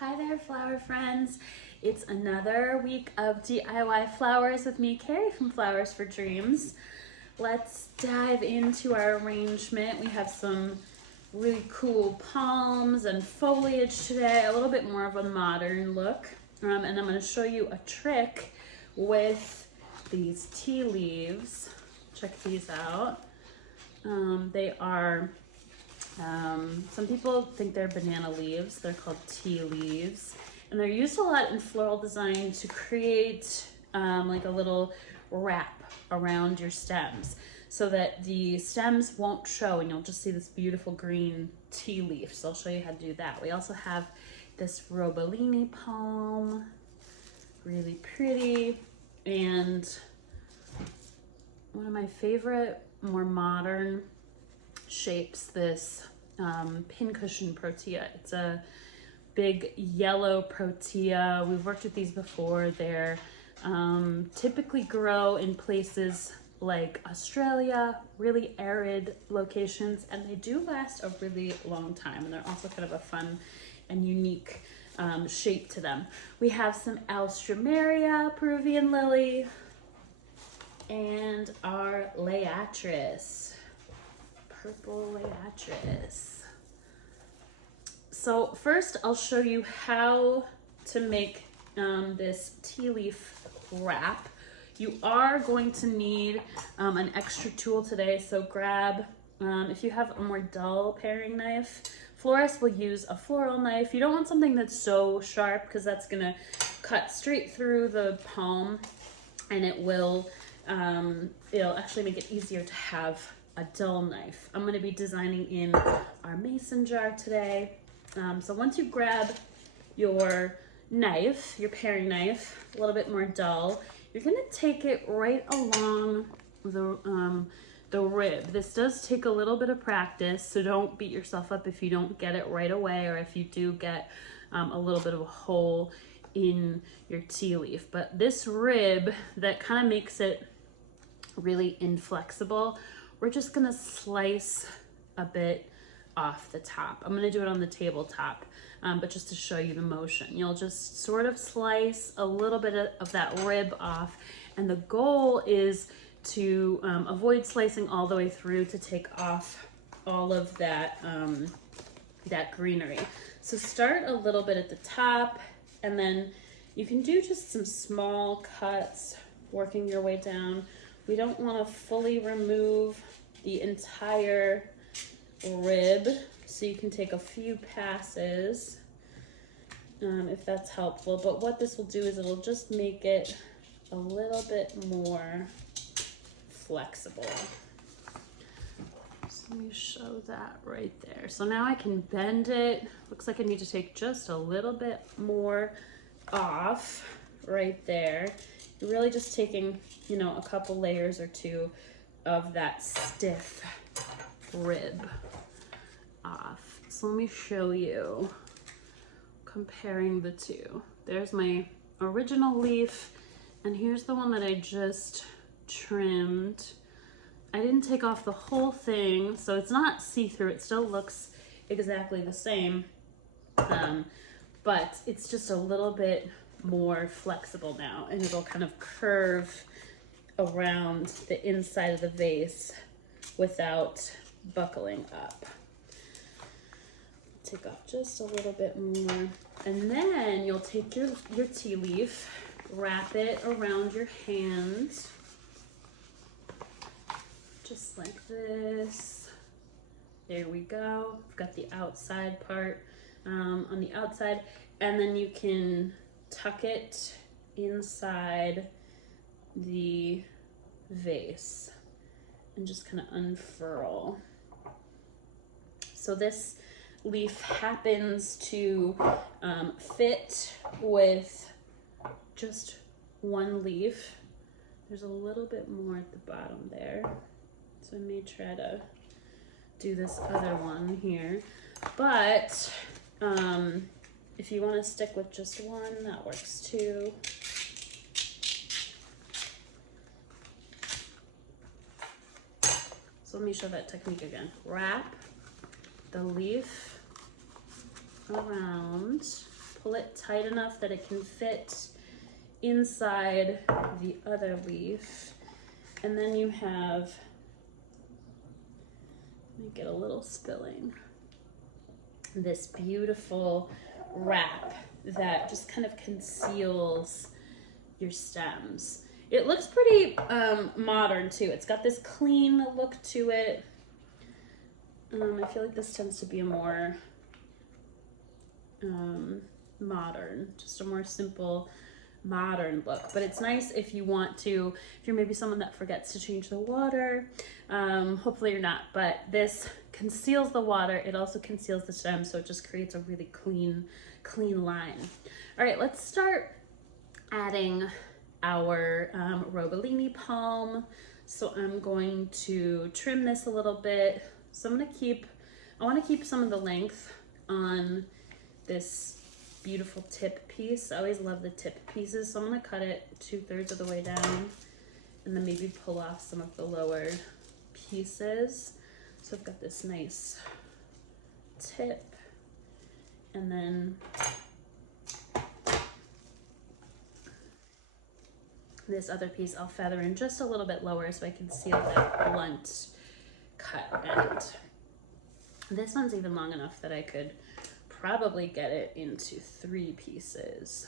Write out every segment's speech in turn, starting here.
Hi there, flower friends. It's another week of DIY flowers with me, Carrie from Flowers for Dreams. Let's dive into our arrangement. We have some really cool palms and foliage today, a little bit more of a modern look. And I'm going to show you a trick with these tea leaves. Check these out. They are some people think they're banana leaves. They're called tea leaves. And they're used a lot in floral design to create like a little wrap around your stems so that the stems won't show and you'll just see this beautiful green tea leaf. So I'll show you how to do that. We also have this Robellini palm, really pretty. And one of my favorite, more modern shapes, this Pincushion Protea. It's a big yellow Protea. We've worked with these before. They're typically grow in places like Australia, really arid locations, and they do last a really long time. And they're also kind of a fun and unique shape to them. We have some Alstroemeria, Peruvian lily, and our Liatris, purple Liatris. So first I'll show you how to make this tea leaf wrap. You are going to need an extra tool today, so grab, if you have a more dull paring knife, florists will use a floral knife. You don't want something that's so sharp because that's gonna cut straight through the palm and it'll actually make it easier to have a dull knife. I'm going to be designing in our mason jar today. So once you grab your knife, your paring knife, a little bit more dull, you're going to take it right along the rib. This does take a little bit of practice, so don't beat yourself up if you don't get it right away or if you do get a little bit of a hole in your tea leaf. But this rib that kind of makes it really inflexible, we're just gonna slice a bit off the top. I'm gonna do it on the tabletop, but just to show you the motion. You'll just sort of slice a little bit of that rib off, and the goal is to avoid slicing all the way through to take off all of that, that greenery. So start a little bit at the top, and then you can do just some small cuts, working your way down. We don't want to fully remove the entire rib, so you can take a few passes if that's helpful. But what this will do is it'll just make it a little bit more flexible. So let me show that right there. So now I can bend it. Looks like I need to take just a little bit more off right there. You're really just taking, you know, a couple layers or two of that stiff rib off. So let me show you comparing the two. There's my original leaf, and here's the one that I just trimmed. I didn't take off the whole thing, so it's not see-through. It still looks exactly the same, but it's just a little bit more flexible now, and it'll kind of curve around the inside of the vase without buckling up. Take off just a little bit more, and then you'll take your tea leaf, wrap it around your hand just like this. There we go. I've got the outside part on the outside, and then you can tuck it inside the vase and just kind of unfurl. So this leaf happens to fit with just one leaf. There's a little bit more at the bottom there, so I may try to do this other one here, but if you want to stick with just one, that works too. So let me show that technique again. Wrap the leaf around, pull it tight enough that it can fit inside the other leaf. And then you have, let me get a little spilling, this beautiful wrap that just kind of conceals your stems. It looks pretty modern too. It's got this clean look to it. I feel like this tends to be a more modern, just a more simple modern look, but it's nice if you want to, if you're maybe someone that forgets to change the water. Hopefully you're not, but this conceals the water. It also conceals the stem, so it just creates a really clean line. All right, let's start adding our Robellini palm. So I'm going to trim this a little bit. So I want to keep some of the length on this beautiful tip piece. I always love the tip pieces, so I'm going to cut it 2/3 of the way down and then maybe pull off some of the lower pieces. So I've got this nice tip, and then this other piece I'll feather in just a little bit lower so I can seal that blunt cut end. This one's even long enough that I could probably get it into 3 pieces,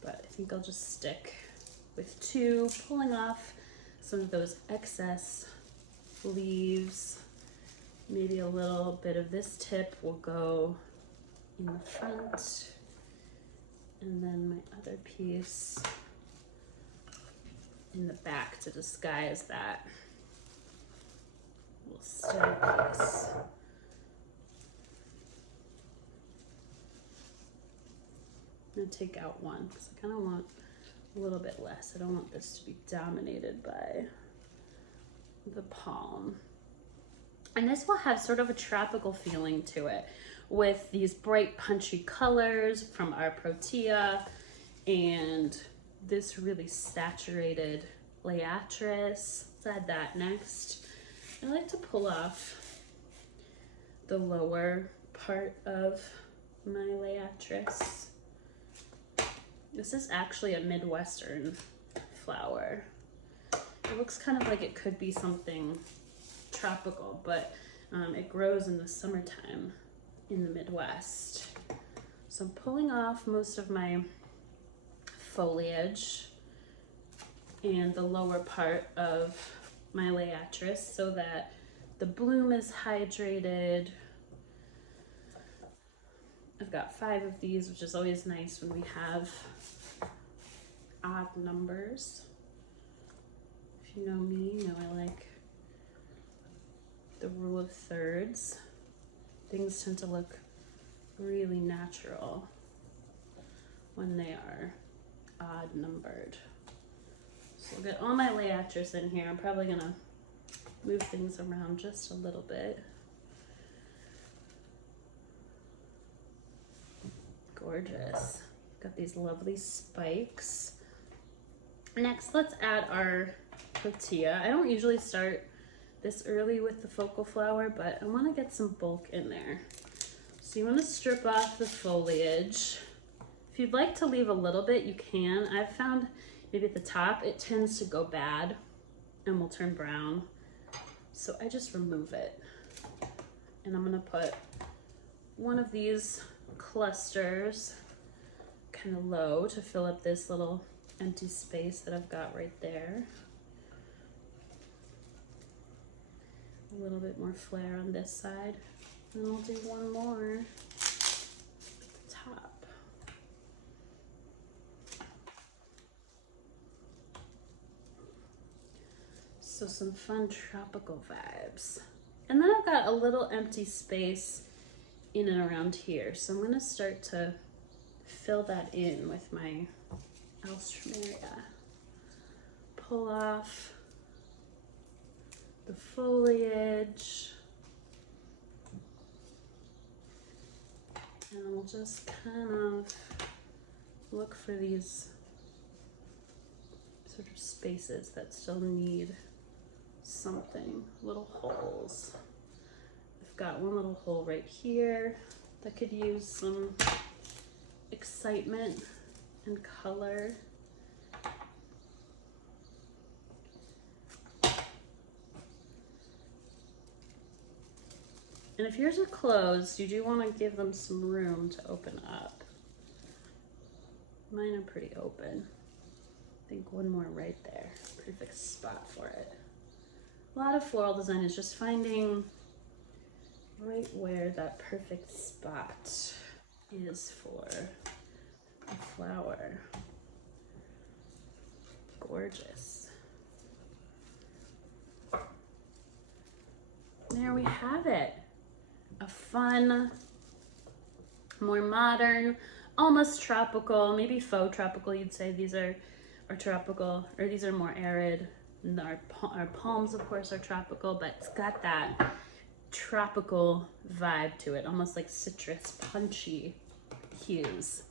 but I think I'll just stick with 2, pulling off some of those excess leaves. Maybe a little bit of this tip will go in the front, and then my other piece in the back to disguise that little stem piece. I'm gonna take out one because I kind of want a little bit less. I don't want this to be dominated by the palm. And this will have sort of a tropical feeling to it with these bright punchy colors from our Protea and this really saturated Liatris. Let's add that next. I like to pull off the lower part of my Liatris. This is actually a Midwestern flower. It looks kind of like it could be something tropical, but it grows in the summertime in the Midwest. So I'm pulling off most of my foliage and the lower part of my Liatris so that the bloom is hydrated. I've got 5 of these, which is always nice when we have odd numbers. If you know me, you know I like the rule of thirds. Things tend to look really natural when they are odd numbered. So I'll get all my Liatris in here. I'm probably gonna move things around just a little bit. Gorgeous. Got these lovely spikes. Next, let's add our Protea. I don't usually start this early with the focal flower, but I want to get some bulk in there. So you want to strip off the foliage. If you'd like to leave a little bit, you can. I've found maybe at the top it tends to go bad and will turn brown. So I just remove it. And I'm going to put one of these clusters kind of low to fill up this little empty space that I've got right there. A little bit more flare on this side, and I'll do one more at the top. So some fun tropical vibes. And then I've got a little empty space in and around here. So I'm gonna start to fill that in with my Alstroemeria. Pull off the foliage. And we'll just kind of look for these sort of spaces that still need something, little holes. I've got one little hole right here that could use some excitement and color. And if yours are closed, you do want to give them some room to open up. Mine are pretty open. I think one more right there. Perfect spot for it. A lot of floral design is just finding right where that perfect spot is for a flower. Gorgeous. There we have it. A fun, more modern, almost tropical, maybe faux tropical, you'd say. These are tropical, or these are more arid. And our palms, of course, are tropical, but it's got that tropical vibe to it, almost like citrus, punchy hues.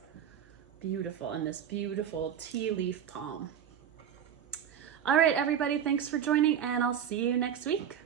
Beautiful, and this beautiful tea leaf palm. All right, everybody, thanks for joining, and I'll see you next week.